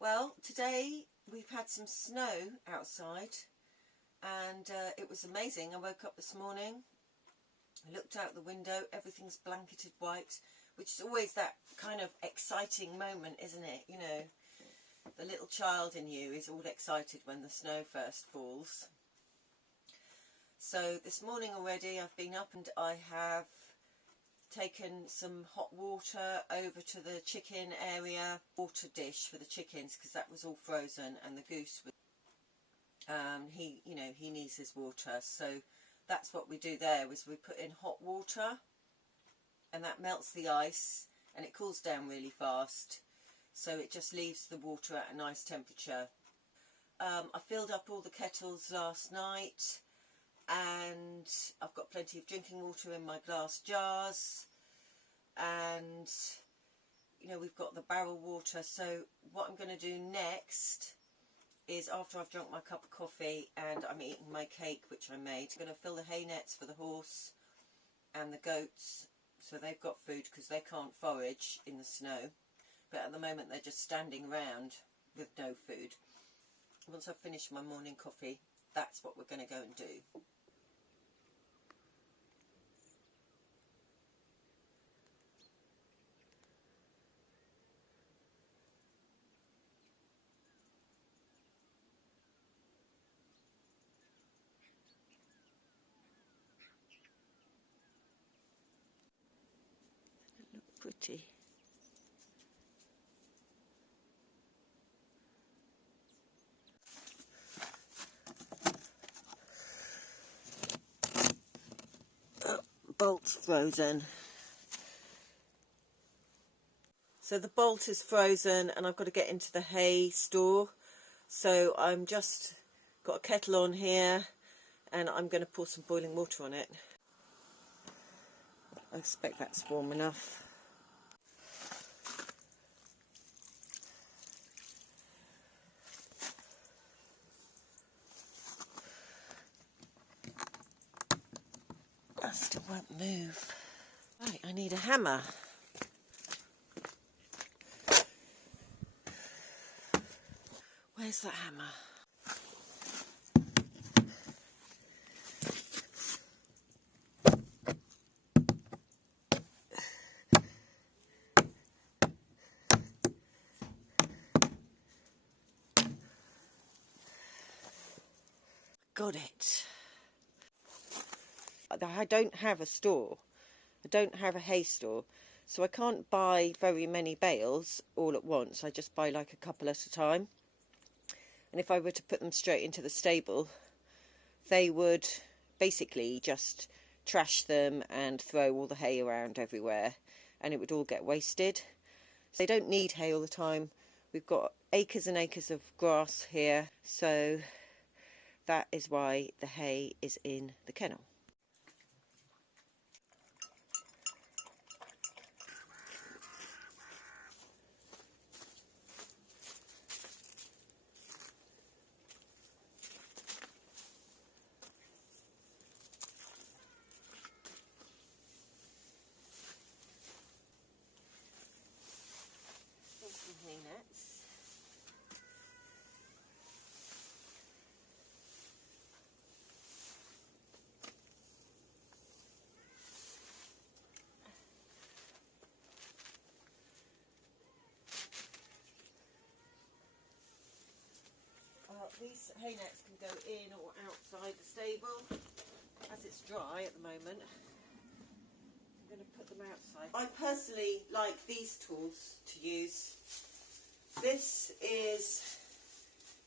Well, today we've had some snow outside and it was amazing. I woke up this morning, I looked out the window, everything's blanketed white, which is always that kind of exciting moment, isn't it? You know, the little child in you is all excited when the snow first falls. So this morning already I've been up and I have taken some hot water over to the chicken area, water dish for the chickens, because that was all frozen, and the goose was, he needs his water. So that's what we do there, is we put in hot water and that melts the ice and it cools down really fast, so it just leaves the water at a nice temperature. I filled up all the kettles last night and I've got plenty of drinking water in my glass jars, and we've got the barrel water. So what I'm going to do next is, after I've drunk my cup of coffee and I'm eating my cake which I made, I'm going to fill the hay nets for the horse and the goats, so they've got food because they can't forage in the snow, but at the moment they're just standing around with no food. Once I've finished my morning coffee, that's what we're going to go and do. Pretty. Oh, bolt's frozen. So the bolt is frozen and I've got to get into the hay store. So I'm just got a kettle on here and I'm going to pour some boiling water on it. I expect that's warm enough. I still won't move. Right, I need a hammer. Where's that hammer? Got it. I don't have a store. I don't have a hay store, so I can't buy very many bales all at once. I just buy like a couple at a time. And if I were to put them straight into the stable, they would basically just trash them and throw all the hay around everywhere, and it would all get wasted. So they don't need hay all the time. We've got acres and acres of grass here, so that is why the hay is in the kennel. Hay nets. These hay nets can go in or outside the stable. As it's dry at the moment, I'm going to put them outside. I personally like these tools to use. This is,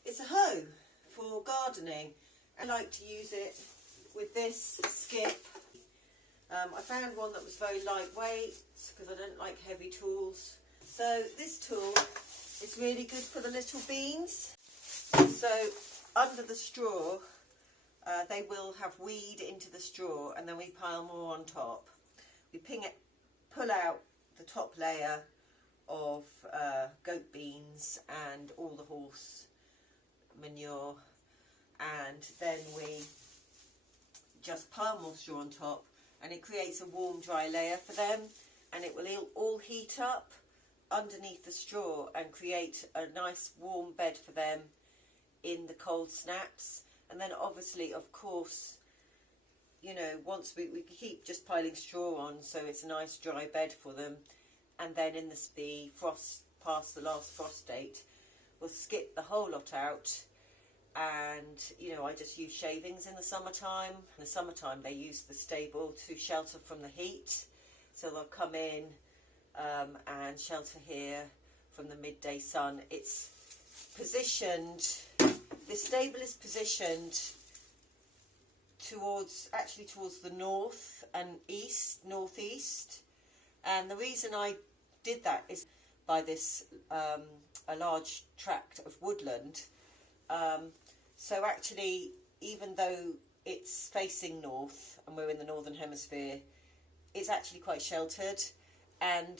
it's a hoe for gardening. I like to use it with this skip. I found one that was very lightweight because I don't like heavy tools. So this tool is really good for the little beans. So under the straw, they will have weed into the straw, and then we pile more on top. We pull out the top layer of goat beans and all the horse manure, and then we just pile more straw on top, and it creates a warm dry layer for them, and it will all heat up underneath the straw and create a nice warm bed for them in the cold snaps. And then obviously, of course, you know, once we keep just piling straw on so it's a nice dry bed for them, and then in the frost, past the last frost date, we'll skip the whole lot out. And you know, I just use shavings in the summertime. In the summertime they use the stable to shelter from the heat, so they'll come in and shelter here from the midday sun. It's positioned, the stable is positioned towards the north and northeast, and the reason I did that is by this a large tract of woodland. So actually, even though it's facing north and we're in the northern hemisphere, it's actually quite sheltered, and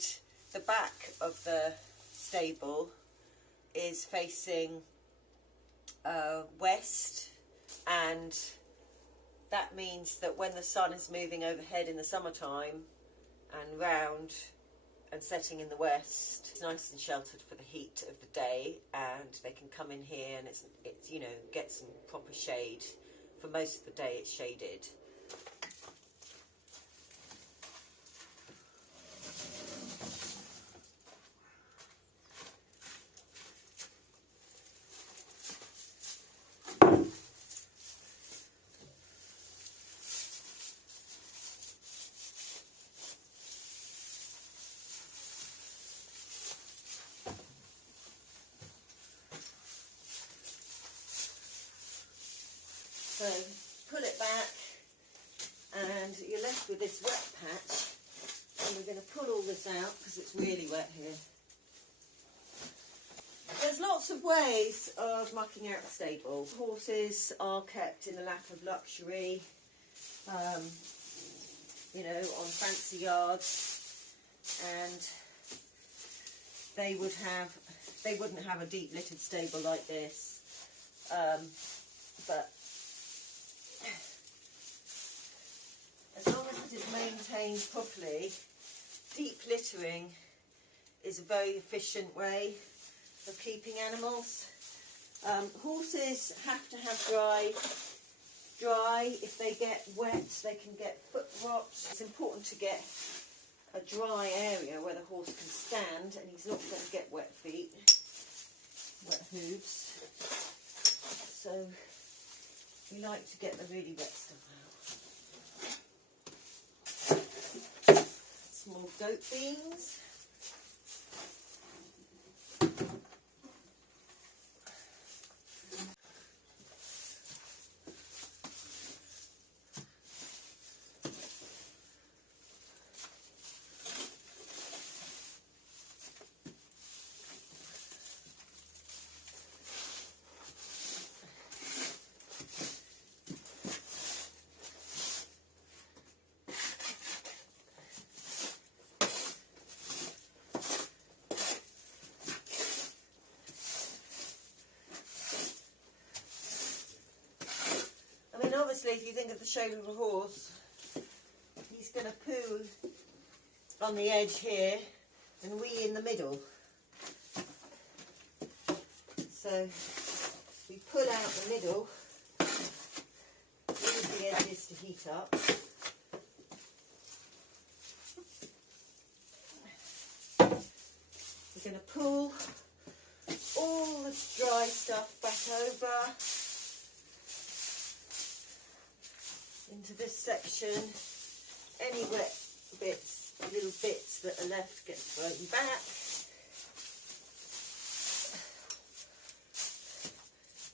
the back of the stable is facing west, and that means that when the sun is moving overhead in the summertime and round and setting in the west, it's nice and sheltered for the heat of the day, and they can come in here and it's you know, get some proper shade. For most of the day it's shaded. So pull it back and you're left with this wet patch, and we're going to pull all this out because it's really wet here. There's lots of ways of mucking out the stable. Horses are kept in the lap of luxury, you know, on fancy yards, and they wouldn't have a deep littered stable like this, but as long as it is maintained properly, deep littering is a very efficient way of keeping animals. Horses have to have dry. If they get wet, they can get foot rot. It's important to get a dry area where the horse can stand and he's not going to get wet feet, wet hooves. So we like to get the really wet stuff out. Some more goat beans. Obviously, if you think of the shape of a horse, he's going to poo on the edge here and wee in the middle. So we pull out the middle, leave the edges to heat up. We're going to pull all the dry stuff back over into this section. Any wet bits, little bits that are left, get thrown back.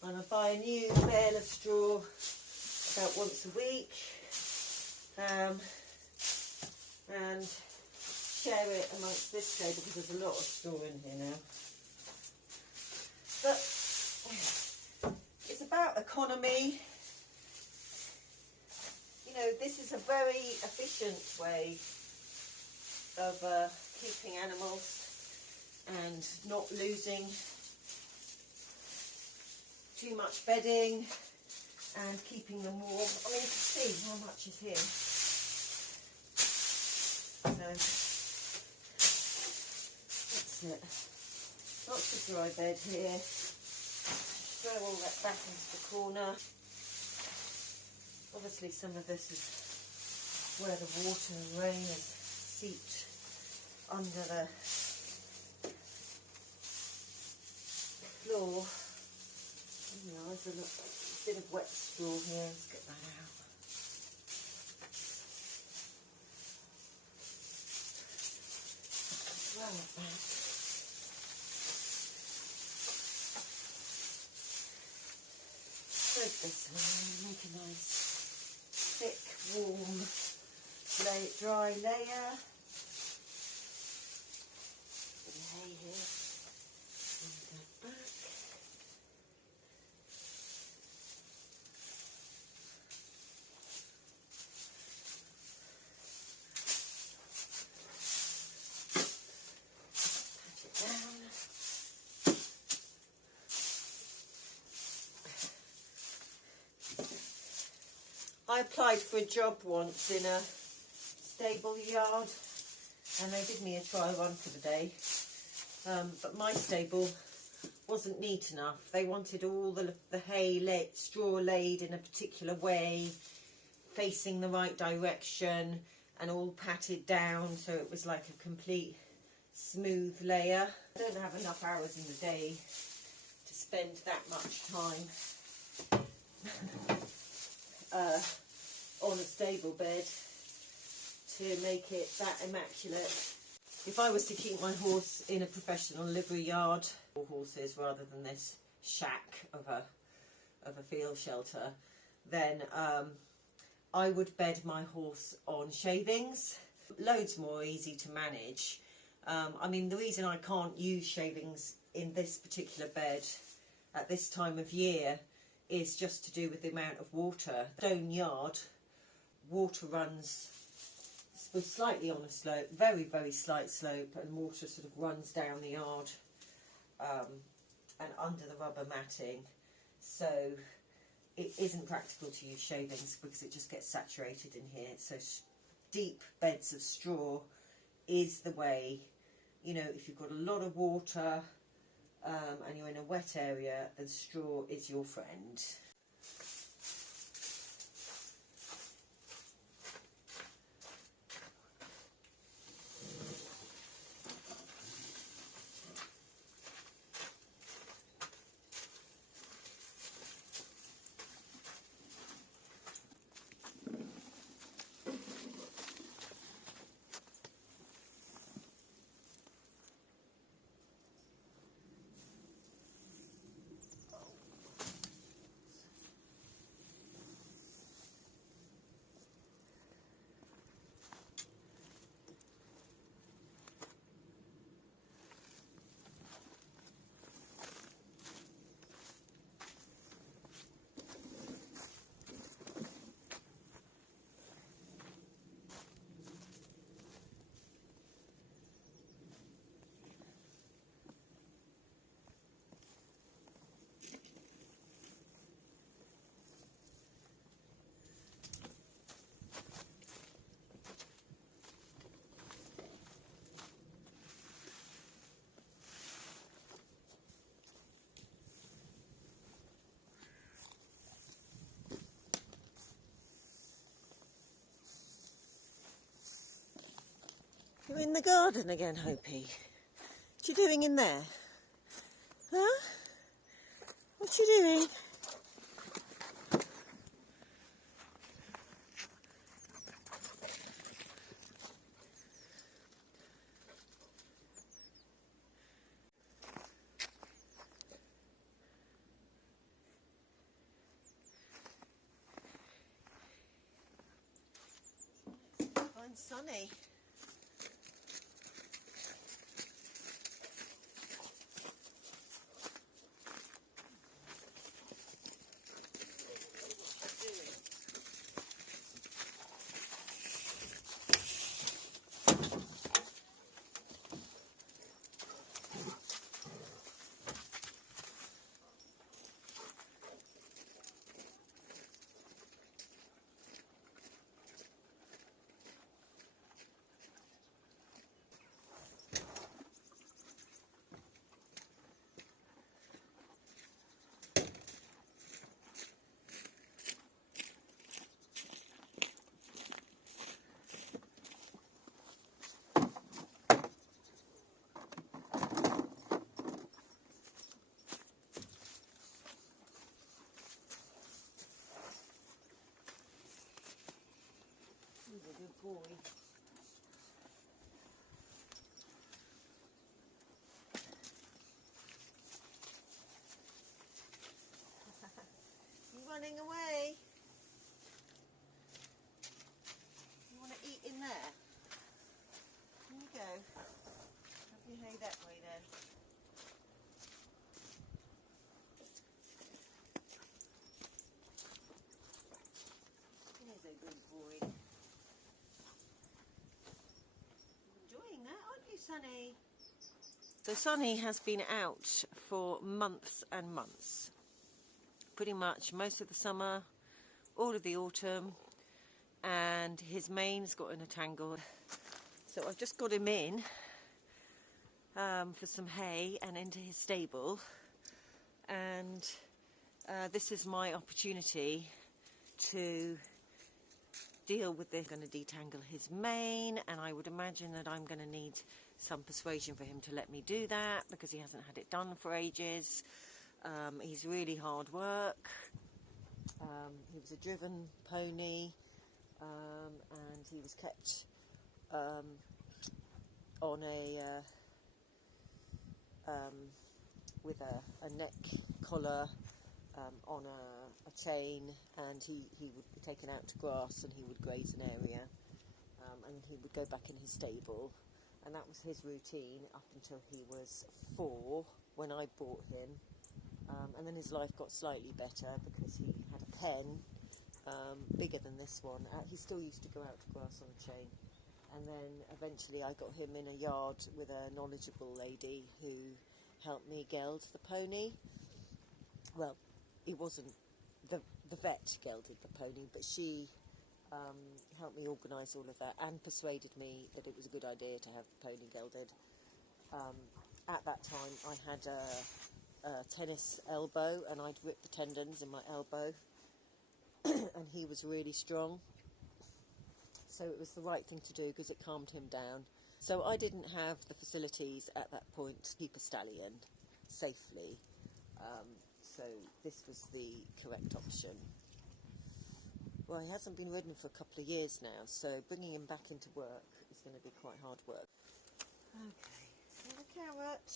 And I buy a new bale of straw about once a week, and share it amongst this table because there's a lot of straw in here now. But it's about economy. You know, this is a very efficient way of keeping animals and not losing too much bedding and keeping them warm. I mean, you can see how much is here. So let's That's it. Lots of dry bed here. Throw all that back into the corner. Obviously some of this is where the water and rain has seeped under the floor. Oh, there's a bit of wet straw here. Let's get that out. Throw it back. Soak this in, make a nice thick, warm, dry layer. Bit of hay here. Move that back. Pat it down. I applied for a job once in a stable yard and they did me a try run for the day, but my stable wasn't neat enough. They wanted all the hay straw laid in a particular way, facing the right direction and all patted down so it was like a complete smooth layer. I don't have enough hours in the day to spend that much time on a stable bed to make it that immaculate. If I was to keep my horse in a professional livery yard, or horses rather than this shack of a field shelter, then I would bed my horse on shavings. Loads more easy to manage. I mean, the reason I can't use shavings in this particular bed at this time of year is just to do with the amount of water. Stone yard, water runs slightly on a slope, very, very slight slope, and water sort of runs down the yard and under the rubber matting. So it isn't practical to use shavings because it just gets saturated in here. So deep beds of straw is the way. You know, if you've got a lot of water and you're in a wet area, then straw is your friend. You're in the garden again, Hopi. What you doing in there? Huh? What you doing? Fine, sunny. boy. You running away? You want to eat in there? Here you go. Have your hay that way then. There's a good boy. Enjoying that, aren't you, Sonny? So Sonny has been out for months and months. Pretty much most of the summer, all of the autumn, and his mane's got in a tangle. So I've just got him in for some hay and into his stable, and this is my opportunity to deal with this. I'm going to detangle his mane, and I would imagine that I'm going to need some persuasion for him to let me do that, because he hasn't had it done for ages. He's really hard work. He was a driven pony, and he was kept on a with a neck collar on a chain, and he would be taken out to grass, and he would graze an area, and he would go back in his stable, and that was his routine up until he was 4 when I bought him. And then his life got slightly better because he had a pen bigger than this one. He still used to go out to grass on a chain. And then eventually I got him in a yard with a knowledgeable lady who helped me geld the pony. Well, it wasn't the vet gelded the pony, but she helped me organise all of that and persuaded me that it was a good idea to have the pony gelded. At that time I had a tennis elbow, and I'd ripped the tendons in my elbow and he was really strong, so it was the right thing to do because it calmed him down. So I didn't have the facilities at that point to keep a stallion safely, so this was the correct option. Well, he hasn't been ridden for a couple of years now, so bringing him back into work is going to be quite hard work. Okay, so the carrot.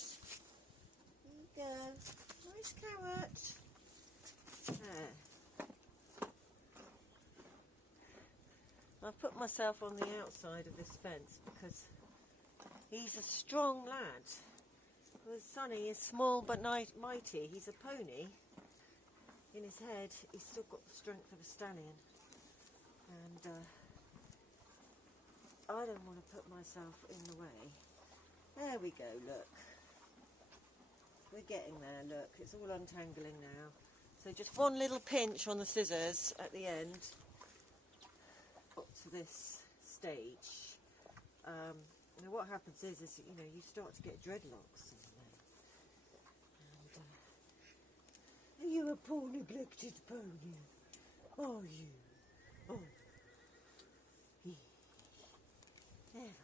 There you go. Nice carrot. There. I've put myself on the outside of this fence because he's a strong lad. Whereas Sonny is small but mighty. He's a pony. In his head, he's still got the strength of a stallion. And I don't want to put myself in the way. There we go, look. We're getting there, look, it's all untangling now. So just one little pinch on the scissors at the end, up to this stage. Now what happens is you know, you start to get dreadlocks. And, are you a poor neglected pony? Are you? Oh. Yeah. Never mind.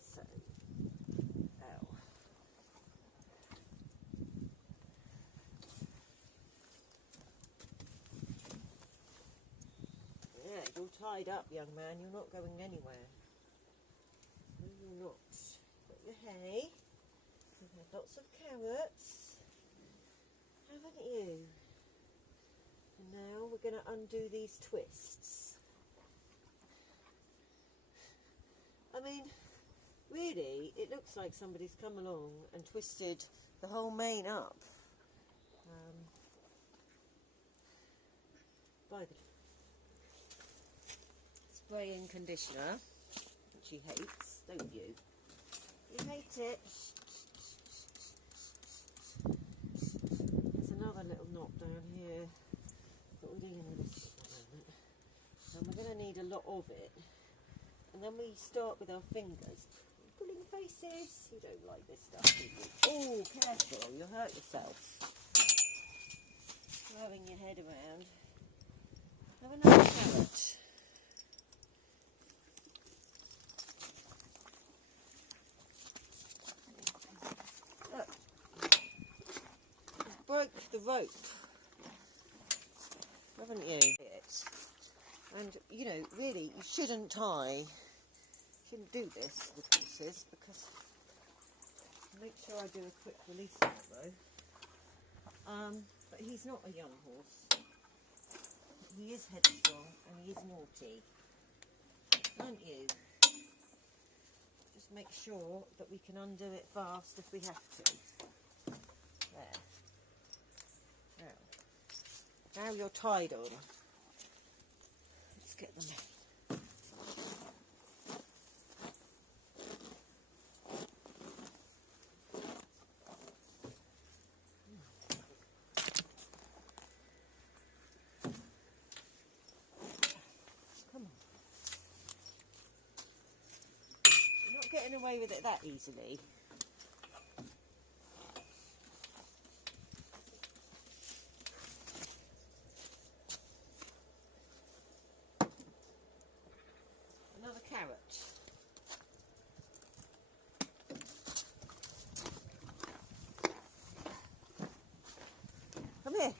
So, you're tied up, young man. You're not going anywhere. No, you're not. Got your hay. You've had lots of carrots, haven't you? And now we're going to undo these twists. I mean, really, it looks like somebody's come along and twisted the whole mane up. By the spraying conditioner, which he hates, don't you? You hate it. There's another little knot down here, but we're dealing with this at the moment. And we're going to need a lot of it. And then we start with our fingers. Pulling faces. You don't like this stuff, do you? Oh, careful, you'll hurt yourself. Throwing your head around. Have another carrot. Look, you've broke the rope, haven't you? And, you know, really, you shouldn't do this with horses, because make sure I do a quick release tomorrow. But he's not a young horse. He is headstrong and he is naughty. Aren't you? Just make sure that we can undo it fast if we have to. There. Now you're tied on. Let's get them in. Getting away with it that easily. Another carrot. Come here.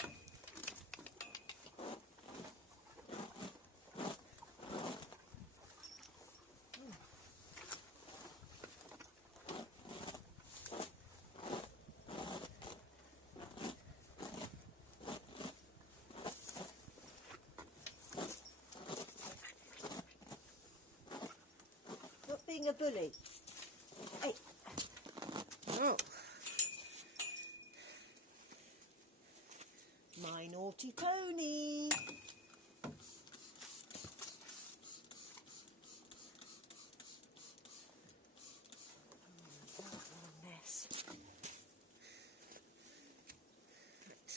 Being a bully. Hey. Oh. My naughty pony. Oh, what a mess. Right.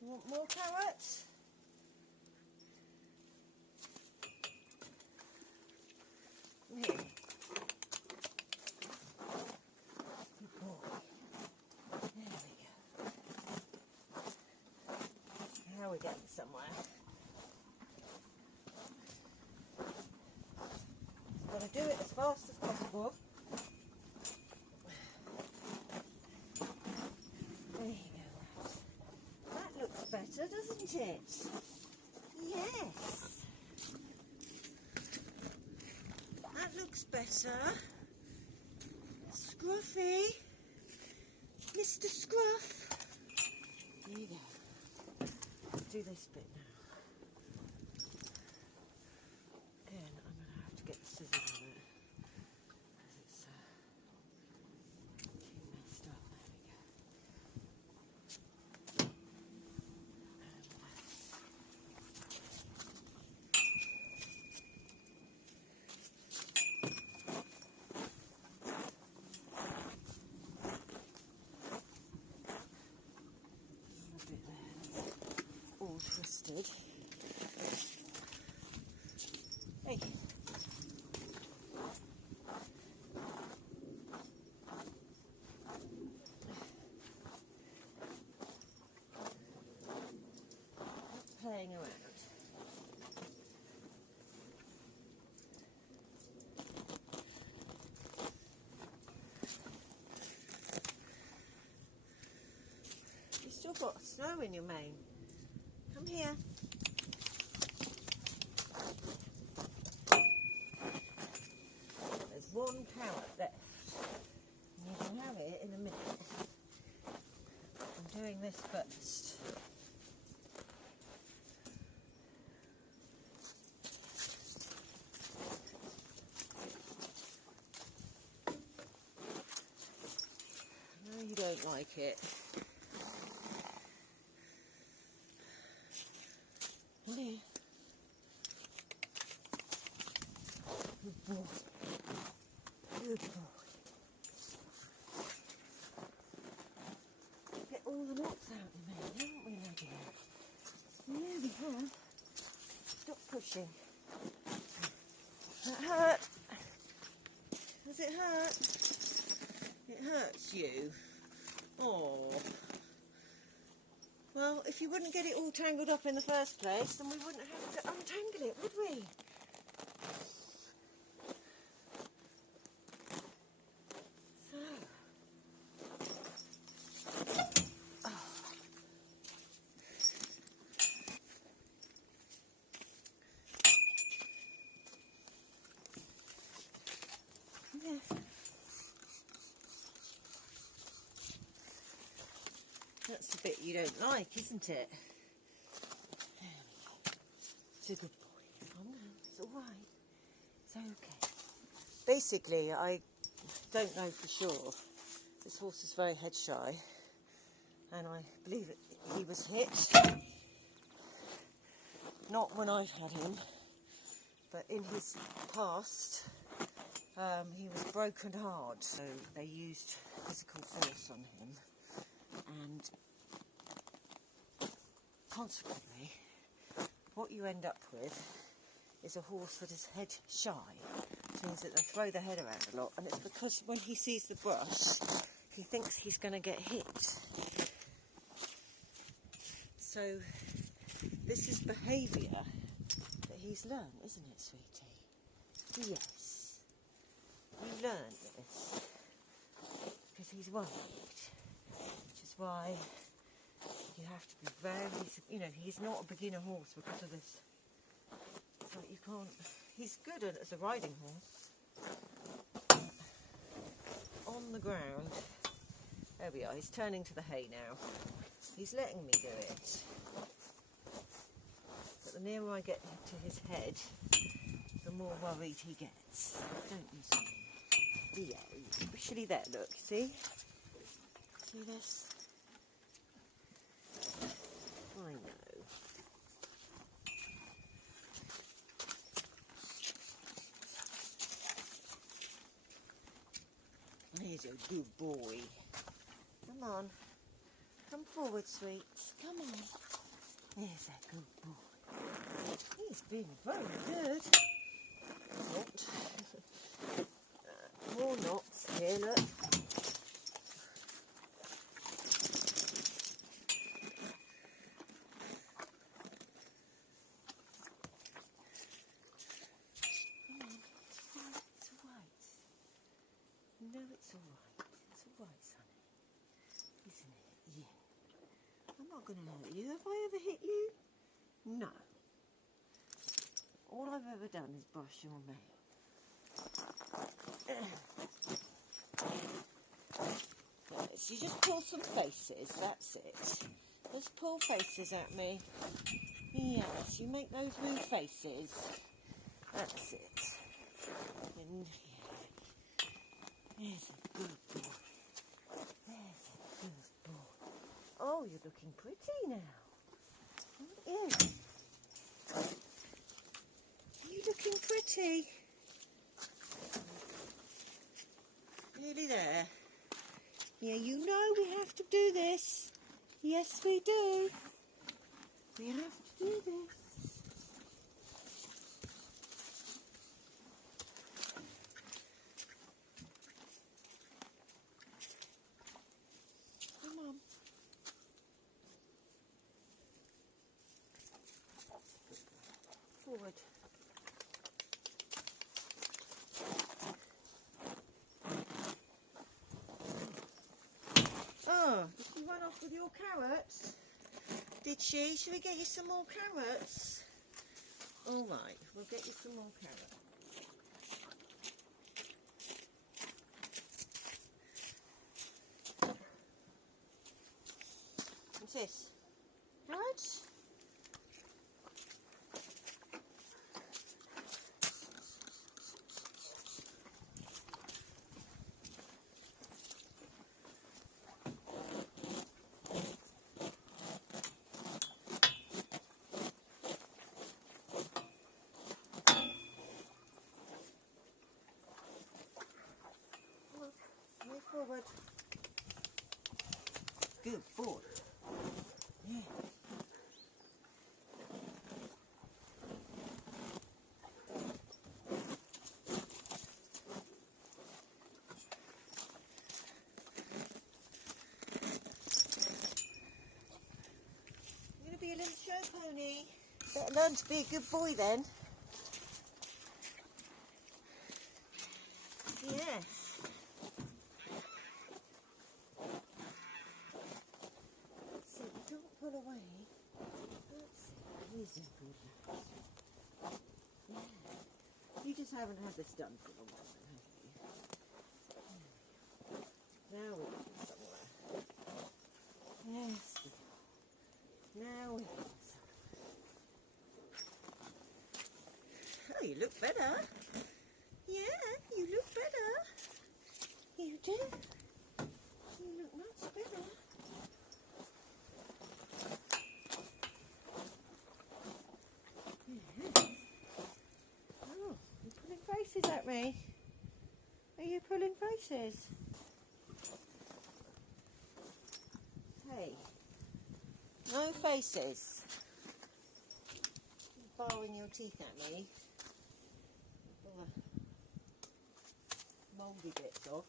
You want more carrots? Here. Good boy. There we go. Now we're getting somewhere. Got to do it as fast as possible. There you go. That looks better, doesn't it? Yes. Looks better. Scruffy. Mr. Scruff. There you go. Do this bit now. Again, I'm going to have to get the scissors on it, because it's too messed up. There we go. Twisted. Hey. Playing around. You've still got snow in your mane. Come here. There's one carrot left. You can have it in a minute. I'm doing this first. No, you don't like it. Come here. Good boy. Good boy. Get all the knots out in there, haven't we, Nadia? Yeah, we have. Stop pushing. That hurt. Does it hurt? It hurts you. Oh. Well, if you wouldn't get it all tangled up in the first place, then we wouldn't have to untangle it, would we? So. That's the bit you don't like, isn't it? It's a good boy. Oh no, it's all right. It's okay. Basically, I don't know for sure. This horse is very head shy, and I believe he was hit. Not when I've had him, but in his past, he was broken hard. So they used physical force on him, and consequently, what you end up with is a horse that is head shy, which means that they throw their head around a lot, and it's because when he sees the brush, he thinks he's going to get hit. So this is behaviour that he's learned, isn't it, sweetie? Yes. You learned this because he's worried, which is why you have to be very, he's not a beginner horse because of this. So you can't, he's good as a riding horse. On the ground, there we are, he's turning to the hay now. He's letting me do it. But the nearer I get to his head, the more worried he gets. Don't you see? Yeah, especially there, look, see? See this? I know. He's a good boy. Come on. Come forward, sweets. Come on. There's a good boy. He's been very good. Not. More knots here, look. No, it's all right. It's all right, sonny. Isn't it? Yeah. I'm not going to hurt you. Have I ever hit you? No. All I've ever done is brush your mane. So you just pull some faces. That's it. Just pull faces at me. Yes, you make those rude faces. That's it. And there's a good boy. There's a good boy. Oh, you're looking pretty now, aren't you? Are you looking pretty? Nearly there. Yeah, you know we have to do this. Yes, we do. We have to do this. Come on. Forward. Oh, did she run off with your carrots? Did she? Should we get you some more carrots? All right, we'll get you some more carrots. What's this? Carrots? Move forward. Good boy. Yeah. You're going to be a little show pony. Better learn to be a good boy then. Yes. So you don't pull away. That's he's a good lad. Yeah. You just haven't had this done for a while, have you? Now we're somewhere. Yes. better. Yeah, you look better. You do. You look much better. Yeah. Oh, you're pulling faces at me. Are you pulling faces? Hey, no faces. You're barring your teeth at me. Pull the mouldy bits off.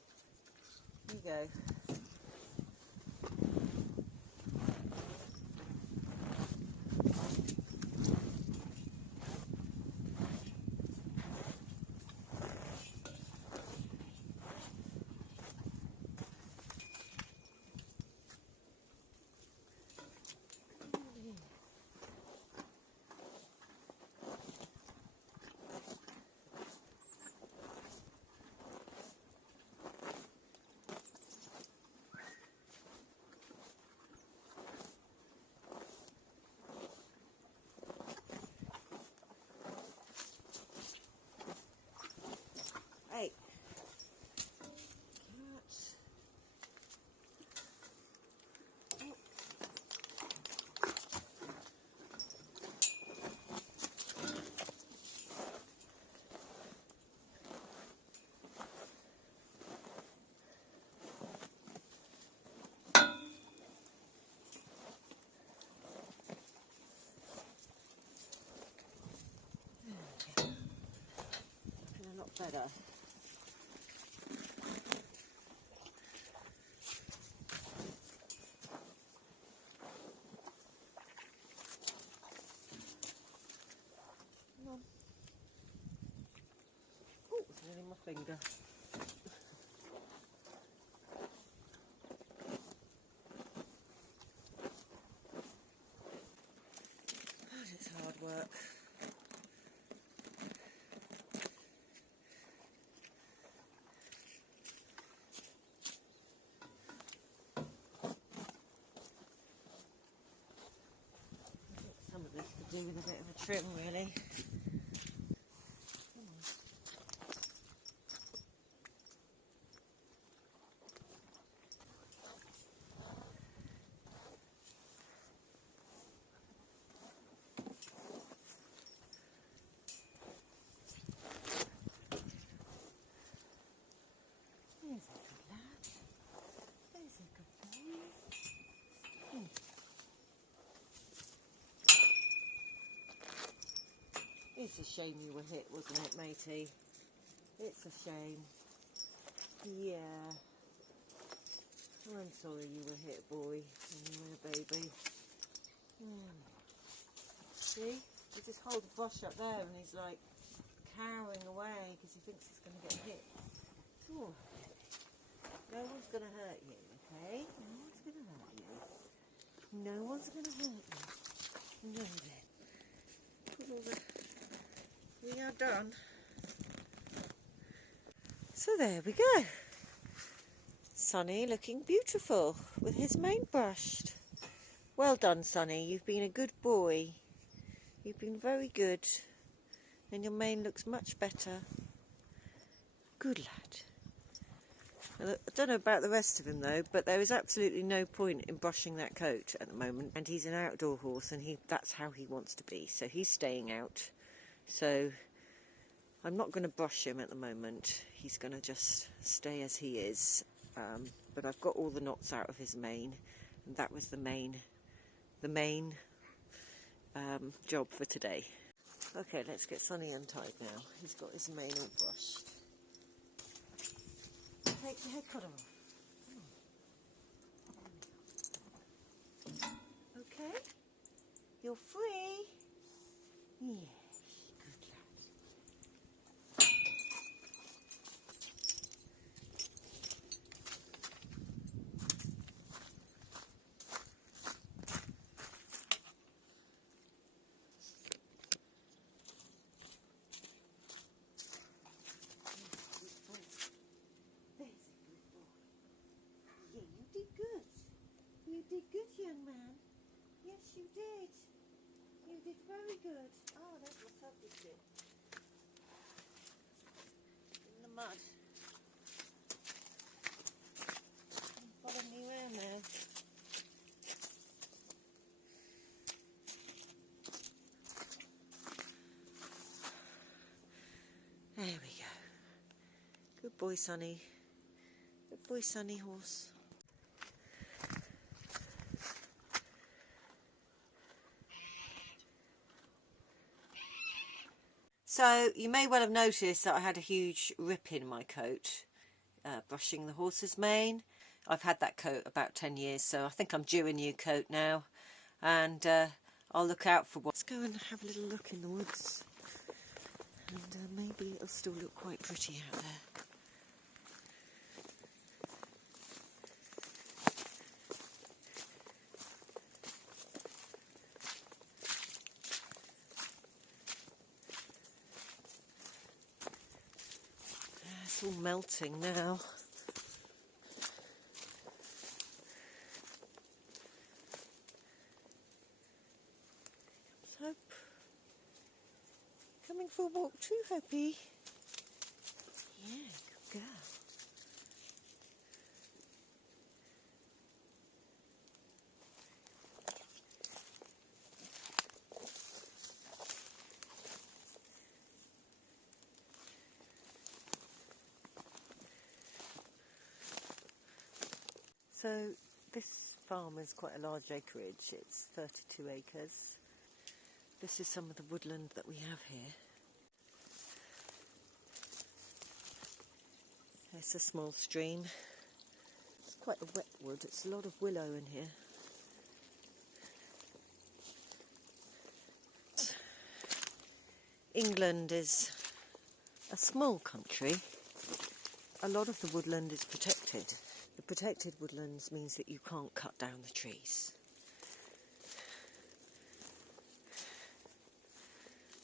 Here you go. Hey. A lot better. Come on. Oh, it's nearly my finger. God, it's hard work. Some of this to do with a bit of a trim, really. There's a good lad. There's a good boy. It's a shame you were hit, wasn't it, matey? It's a shame. Yeah. I'm sorry you were hit, boy, when you were a baby. See? You just hold the brush up there and he's like cowering away because he thinks he's going to get hit. It's all right. No one's going to hurt you, okay? No one's going to hurt you. No one's going to hurt you. No then. Put all the... We are done. So there we go. Sonny looking beautiful with his mane brushed. Well done, Sonny. You've been a good boy. You've been very good. And your mane looks much better. Good lad. I don't know about the rest of him though, but there is absolutely no point in brushing that coat at the moment. And he's an outdoor horse and that's how he wants to be. So he's staying out. So I'm not going to brush him at the moment. He's going to just stay as he is. But I've got all the knots out of his mane. And that was the main job for today. Okay, let's get Sonny untied now. He's got his mane all brushed. Take the head collar off. Okay, you're free. Yes, good lad. You did good, young man. Yes, you did. You did very good. Oh, there's my subject bit. mud. Follow me around now. There we go. Good boy, Sonny. Good boy, Sonny horse. So you may well have noticed that I had a huge rip in my coat, brushing the horse's mane. I've had that coat about 10 years, so I think I'm due a new coat now. And I'll look out for what. Let's go and have a little look in the woods. And maybe it'll still look quite pretty out there. It's all melting now. Hope. Coming for a walk too, Hoppy? Yeah, good girl. So this farm is quite a large acreage. It's 32 acres. This is some of the woodland that we have here. It's a small stream. It's quite a wet wood. It's a lot of willow in here. England is a small country. A lot of the woodland is protected. The protected woodlands means that you can't cut down the trees.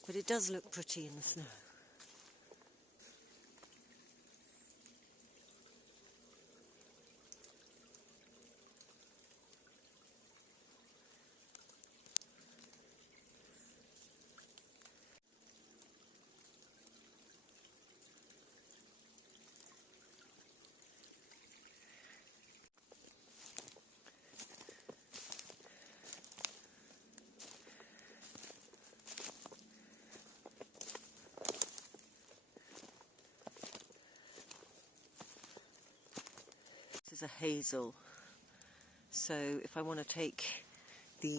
But it does look pretty in the snow. This is a hazel, so if I want to take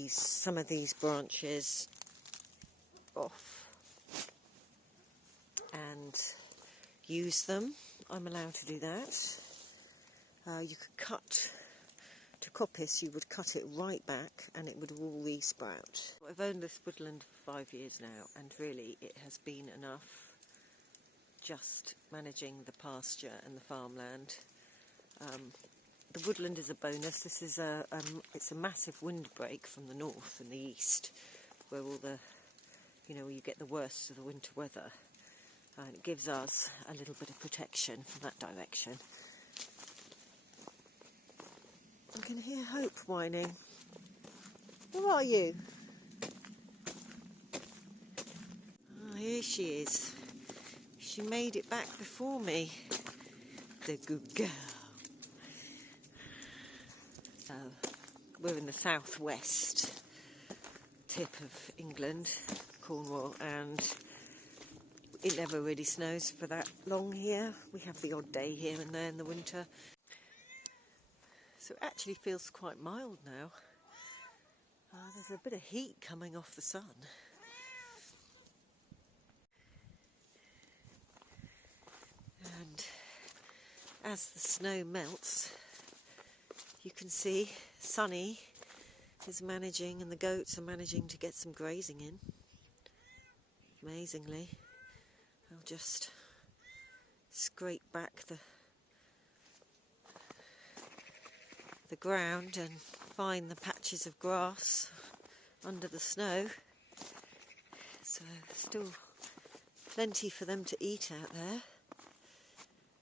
some of these branches off and use them, I'm allowed to do that. You could cut to coppice, you would cut it right back and it would all re-sprout. I've owned this woodland for 5 years now, and really it has been enough just managing the pasture and the farmland. The woodland is a bonus. This is it's a massive windbreak from the north and the east, where all the, you get the worst of the winter weather, and it gives us a little bit of protection from that direction. I can hear Hope whining. Where are you? Oh, here she is. She made it back before me. The good girl. We're in the southwest tip of England, Cornwall, and it never really snows for that long here. We have the odd day here and there in the winter. So it actually feels quite mild now. There's a bit of heat coming off the sun. And as the snow melts, you can see Sonny is managing, and the goats are managing to get some grazing in. Amazingly. I'll just scrape back the ground and find the patches of grass under the snow. So still plenty for them to eat out there.